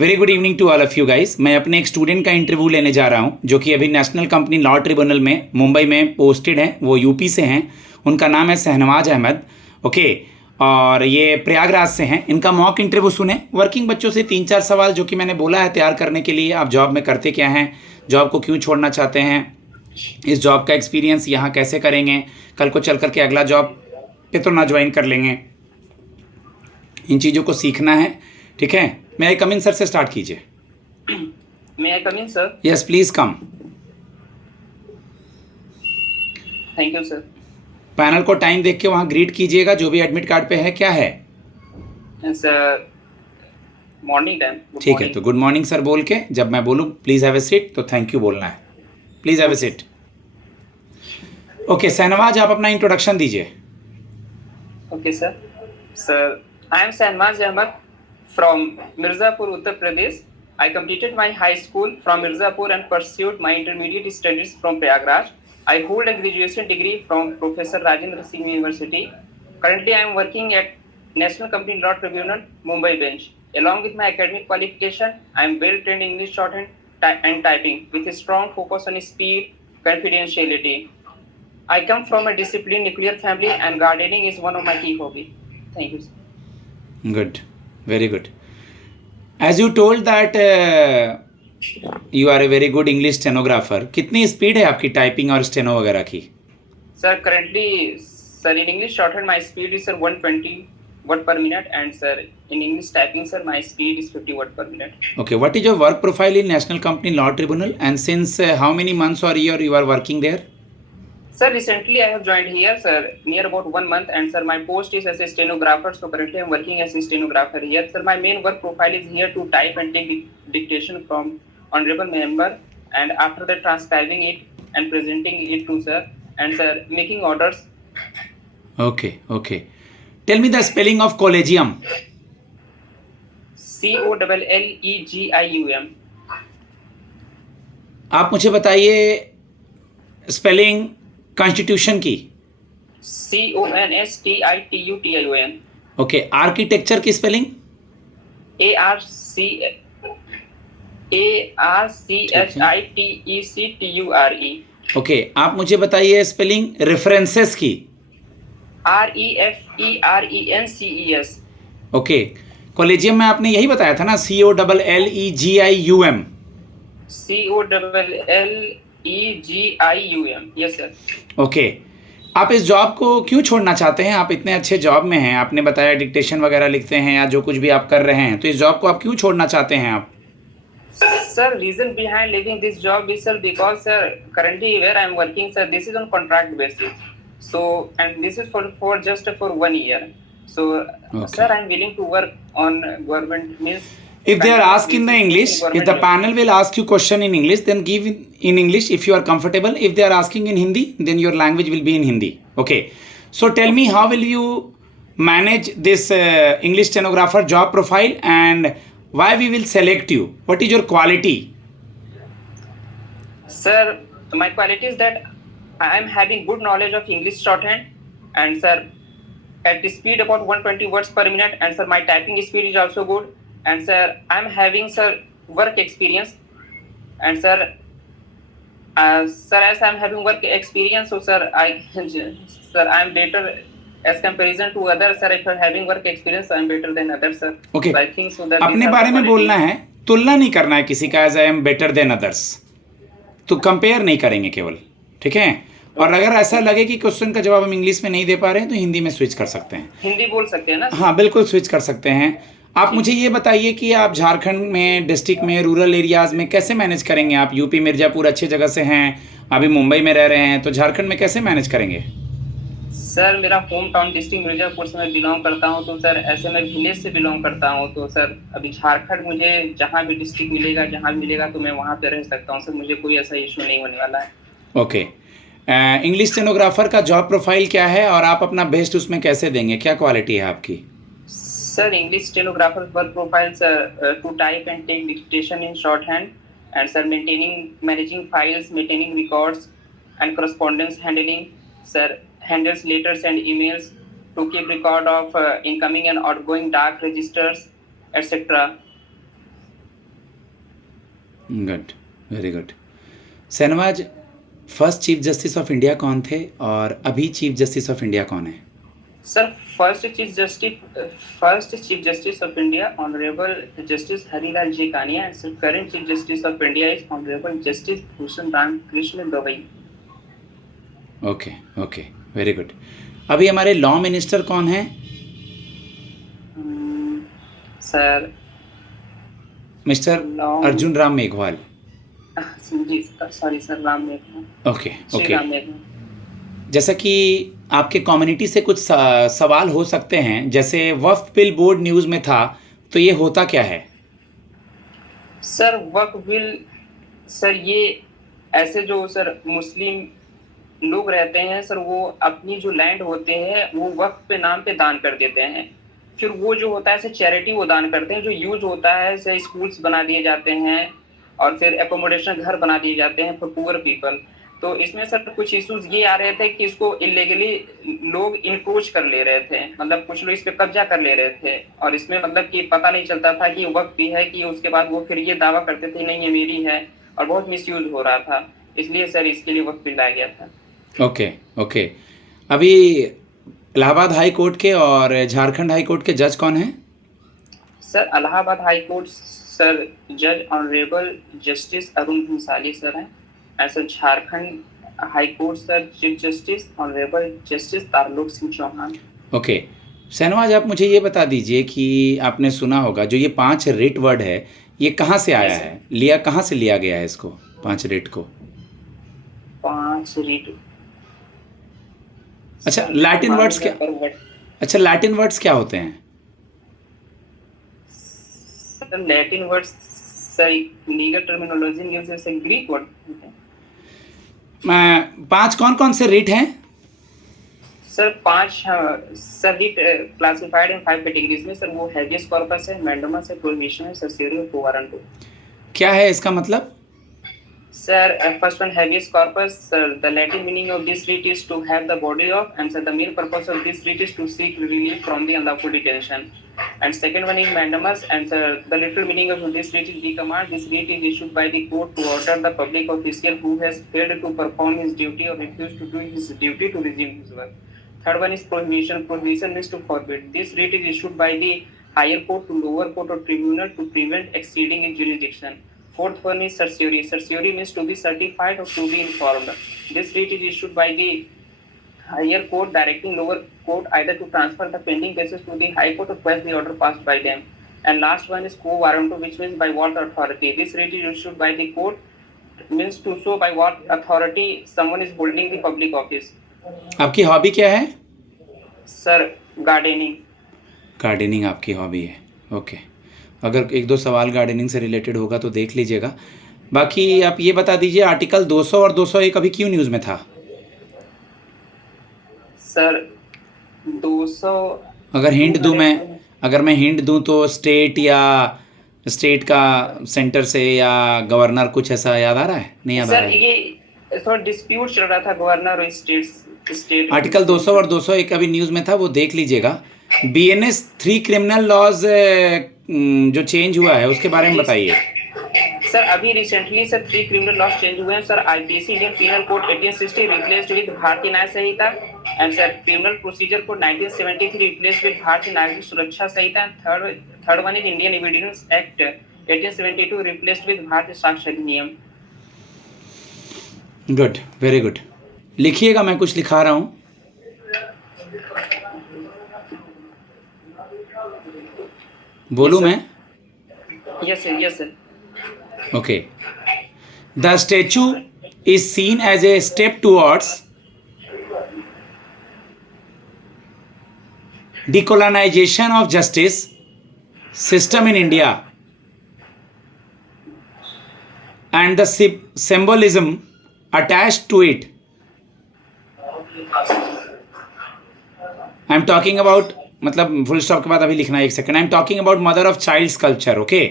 Very good evening to all of you guys. मैं अपने एक स्टूडेंट का इंटरव्यू लेने जा रहा हूं जो कि अभी नेशनल कंपनी लॉ ट्रिब्यूनल में मुंबई में पोस्टेड हैं। वो यूपी से हैं। उनका नाम है शहनवाज अहमद। ओके। और ये प्रयागराज से हैं। इनका मॉक इंटरव्यू सुने। वर्किंग बच्चों से 3-4 सवाल जो कि मैंने बोला है तैयार करने के लिए। आप जॉब में करते क्या हैं, जॉब को क्यों छोड़ना चाहते हैं, इस जॉब का एक्सपीरियंस यहाँ कैसे करेंगे, कल को चल करके अगला जॉब पे तो ना ज्वाइन कर लेंगे, इन चीज़ों को सीखना है। ठीक है। मैं आई कम इन सर से स्टार्ट कीजिए। May I come in, sir? Yes please come. Thank you, sir. Panel को टाइम देख के वहाँ ग्रीट कीजिएगा जो भी एडमिट कार्ड पे है। क्या है? It's morning time. Good ठीक है, morning. तो गुड मॉर्निंग सर बोल के जब मैं बोलूँ प्लीज़ हैव ए सीट तो थैंक यू बोलना है। Please have a seat. Okay Shahnawaz, आप अपना इंट्रोडक्शन दीजिए। Okay, sir. Sir, I am Sanmaz Ahmad from Mirzapur, Uttar Pradesh. I completed my high school from Mirzapur and pursued my intermediate studies from Prayagraj. I hold a graduation degree from Professor Rajendra Singh University. Currently, I am working at National Company Law Tribunal, Mumbai bench. Along with my academic qualification, I am well trained in English shorthand and typing with a strong focus on speed, confidentiality. I come from a disciplined nuclear family and gardening is one of my key hobbies. Thank you, sir. Good, very good. As you told that you are a very good English stenographer. कितनी speed है आपकी typing और steno वगैरह की? Sir, currently, sir, in English shorthand, my speed is, sir, 120 word per minute, and sir, in English typing, sir, my speed is 50 word per minute. Okay, what is your work profile in National Company Law Tribunal and since how many months or year you are working there? Sir, recently I have joined here, sir, near about 1 month, and sir, my post is as a stenographer. So currently I am working as a stenographer here. Sir, my main work profile is here to type and take dictation from honorable member, and after that transcribing it and presenting it to sir, and sir, making orders. Okay, okay. Tell me the spelling of collegium. COLLEGIUM. आप मुझे बताइए spelling constitution की। CONSTITUTION. Okay, architecture की spelling? ARCHITECTURE. Okay, आप मुझे बताइए spelling references की। REFERENCES. Okay, collegium में आपने यही बताया था ना, COLLEGIUM। COLLEGIUM. Yes, sir. Okay, आप इस जॉब को क्यों छोड़ना चाहते हैं? आप इतने अच्छे जॉब में हैं, आपने बताया डिक्टेशन वगैरह लिखते हैं या जो कुछ भी आप कर रहे हैं, तो इस जॉब को आप क्यों छोड़ना चाहते हैं आप? Sir, reason behind leaving this job is, sir, because, sir, currently where I am working, sir, this is on contract basis. So, and this is for just for 1 year. So, Okay. sir, I am willing to work on government means. If they are asked in the English, if the panel will ask you question in English, then give in English if you are comfortable. If they are asking in Hindi, then your language will be in Hindi. Okay. So tell me, how will you manage this English stenographer job profile and why we will select you? What is your quality? Sir, my quality is that I am having good knowledge of English shorthand, and sir, at the speed about 120 words per minute, and sir, my typing speed is also good, and sir, I am having, sir, work experience, and sir, sir, as I am having work experience, so sir, I am better as comparison to others, sir. If I am having work experience, I am better than others, sir. Okay. So I think so that अपने बारे में बोलना है, तुलना नहीं करना है किसी का as I am better than others, तो कंपेयर नहीं करेंगे केवल। ठीक है। और अगर ऐसा लगे कि क्वेश्चन का जवाब हम इंग्लिश में नहीं दे पा रहे हैं तो हिंदी में स्विच कर सकते हैं। हिंदी बोल सकते हैं ना? हाँ बिल्कुल स्विच कर सकते हैं। आप मुझे ये बताइए कि आप झारखंड में डिस्ट्रिक्ट में रूरल एरियाज़ में कैसे मैनेज करेंगे? आप यूपी मिर्ज़ापुर अच्छी जगह से हैं, अभी मुंबई में रह रहे हैं, तो झारखंड में कैसे मैनेज करेंगे? सर, मेरा होम टाउन डिस्ट्रिक्ट मिर्जापुर से मैं बिलोंग करता हूं, तो सर ऐसे मैं विलेज से बिलोंग करता हूं, तो सर अभी झारखंड मुझे जहां भी डिस्ट्रिक्ट मिलेगा, जहां भी मिलेगा, तो मैं वहां पे रह सकता हूं। सर मुझे कोई ऐसा इशू नहीं होने वाला है। ओके। इंग्लिश स्टेनोग्राफर का जॉब प्रोफाइल क्या है और आप अपना बेस्ट उसमें कैसे देंगे? क्या क्वालिटी है आपकी? Sir, English stenographer work profile, sir, to type and take dictation in short hand, and sir managing files, maintaining records and correspondence handling, sir, handles letters and emails to keep record of incoming and outgoing dark registers, etc. Good, very good. Shahnawaz, first chief justice of India कौन थे और अभी chief justice of India कौन है? Sir first chief justice of India honourable justice Harilal J Kania and sir current chief justice of India is honourable justice Bhushan Ram Krishna Gavai. Okay okay, very good. अभी हमारे law minister कौन है? Sir mister Law- Arjun Ram Meghwal. जी sorry sir, Ram Meghwal. Okay Shri okay. Ram Meghwal. जैसा कि आपके community से कुछ सवाल हो सकते हैं, जैसे वक्फ बिल बोर्ड न्यूज़ में था, तो ये होता क्या है? सर वक्फ बिल, सर ये ऐसे जो सर मुस्लिम लोग रहते हैं सर, वो अपनी जो लैंड होते हैं वो वक्फ पे नाम पे दान कर देते हैं। फिर वो जो होता है सर चैरिटी वो दान करते हैं, जो यूज होता है सर स्कूल्स बना दिए जाते हैं और फिर एकोमोडेशन घर बना दिए जाते हैं फॉर पुअर पीपल। तो इसमें सर कुछ इश्यूज ये आ रहे थे कि इसको इलीगली लोग इंक्रोच कर ले रहे थे, मतलब कुछ लोग इस पे कब्जा कर ले रहे थे और इसमें मतलब कि पता नहीं चलता था कि वक्त भी है कि उसके बाद वो फिर ये दावा करते थे नहीं ये मेरी है, और बहुत मिसयूज हो रहा था। इसलिए सर इसके लिए वक्त बिल लाया गया था। Okay okay. अभी इलाहाबाद हाई कोर्ट के और झारखंड हाई कोर्ट के जज कौन हैं? Sir Allahabad high court sir जज honourable justice Arun Bhansali sir हैं। ऐसे Jharkhand high court sir chief justice honourable justice Tarlok Singh Chauhan. Okay. Shahnawaz, आप मुझे ये बता दीजिए कि आपने सुना होगा जो ये 5 रिट वर्ड है, ये कहाँ से आया है, कहाँ से लिया गया है इसको, 5 रिट को? 5 रिट, अच्छा, लैटिन वर्ड्स क्या? अच्छा, लैटिन वर्ड्स क्या होते हैं? Sir Latin words sir legal terminology use से ग्रीक वर्ड होते हैं। 5 कौन कौन से रिट हैं? Sir 5 sir writ classified in 5 categories में। सर वो हैबियस कॉर्पस है, मैंडेमस है, प्रोहिबिशन है, सर्सियरी और कोवारंटो। क्या है इसका मतलब? Sir, first one, habeas corpus. Sir, the Latin meaning of this writ is to have the body of, and sir, the main purpose of this writ is to seek relief from the unlawful detention. And second one is mandamus, and sir, the literal meaning of this writ is the command. This writ is issued by the court to order the public official who has failed to perform his duty or refused to do his duty to resume his work. Third one is prohibition. Prohibition means to forbid. This writ is issued by the higher court to lower court or tribunal to prevent exceeding in jurisdiction. Fourth one is certiorari. Certiorari means to be certified or to be informed. This writ is issued by the higher court directing lower court either to transfer the pending cases to the high court or quash the order passed by them. And last one is quo warranto, which means by what authority. This writ is issued by the court, means to show by what authority someone is holding the public office. आपकी hobby क्या है? Sir gardening. Gardening आपकी hobby है, okay. अगर 1-2 सवाल gardening से related होगा तो देख लीजिएगा। बाकी आप ये बता दीजिए, आर्टिकल 200 और 201 अभी क्यों न्यूज़ में था? सर 200, अगर मैं हिंट दूं तो स्टेट का सेंटर से या गवर्नर कुछ ऐसा याद आ रहा है? नहीं याद आ रहा सर है? ये थोड़ा डिस्प्यूट चल रहा था गवर्नर और स्टेट। आर्टिकल 200 और 201 अभी न्यूज़ में था, वो देख लीजिएगा। BNS 3 क्रिमिनल लॉज जो चेंज हुआ है उसके बारे में बताइए। सर अभी recently sir 3 criminal laws change हुए हैं। Sir IPC Indian penal code 1860 replaced with Bharatiya Nyaya Sanhita, and sir criminal procedure code 1973 replaced with Bharatiya Nagarik Suraksha Sanhita. Third one is Indian evidence act 1872 replaced with Bharatiya Sakshya Adhiniyam. Good, very good. लिखिएगा, मैं कुछ लिखा रहा हूँ। बोलूँ मैं? Yes sir, yes sir. Okay. The statue is seen as a step towards decolonization of justice system in India, and the symbolism attached to it. I am talking about, मतलब full stop के बाद अभी लिखना है 1 second. I am talking about mother of child sculpture, okay.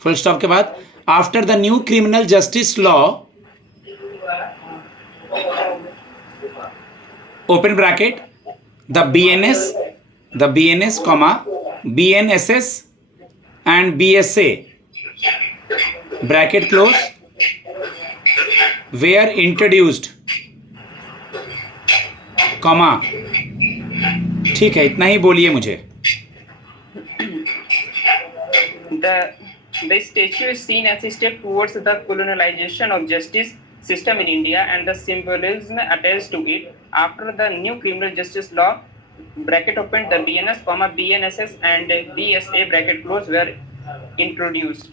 Full stop के बाद, after the new criminal justice law, open bracket, the BNS, comma, BNSS and BSA bracket close, were introduced, comma. ठीक है, इतना ही बोलिए मुझे। The statue is seen as a step towards the colonialization of justice system in India and the symbolism attached to it. After the new criminal justice law bracket opened, the BNS, BNSS and BSA bracket close were introduced.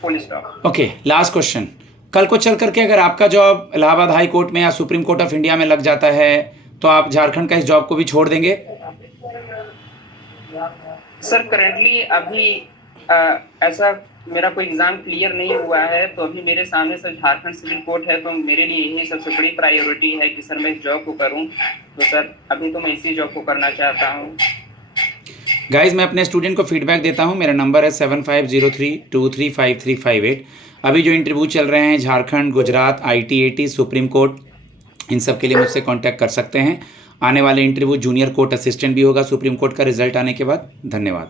Full stop. Okay, last question. कल को चल करके अगर आपका job Allahabad high court में या supreme court of India में लग जाता है तो आप झारखंड का इस जॉब को भी छोड़ देंगे? सर करंटली अभी ऐसा मेरा कोई एग्जाम क्लियर नहीं हुआ है, तो अभी मेरे सामने सर झारखंड सिविल कोर्ट है, तो मेरे लिए यही सबसे बड़ी प्रायोरिटी है कि सर मैं इस जॉब को करूं। तो सर अभी तो मैं इसी जॉब को करना चाहता हूं। गाइज, मैं अपने स्टूडेंट को फीडबैक देता हूं। मेरा नंबर है 7503235358। अभी जो इंटरव्यू चल रहे हैं Jharkhand, Gujarat, ITAT, supreme court, इन सब के लिए मुझसे कांटेक्ट कर सकते हैं। आने वाले इंटरव्यू जूनियर कोर्ट असिस्टेंट भी होगा सुप्रीम कोर्ट का रिजल्ट आने के बाद। धन्यवाद।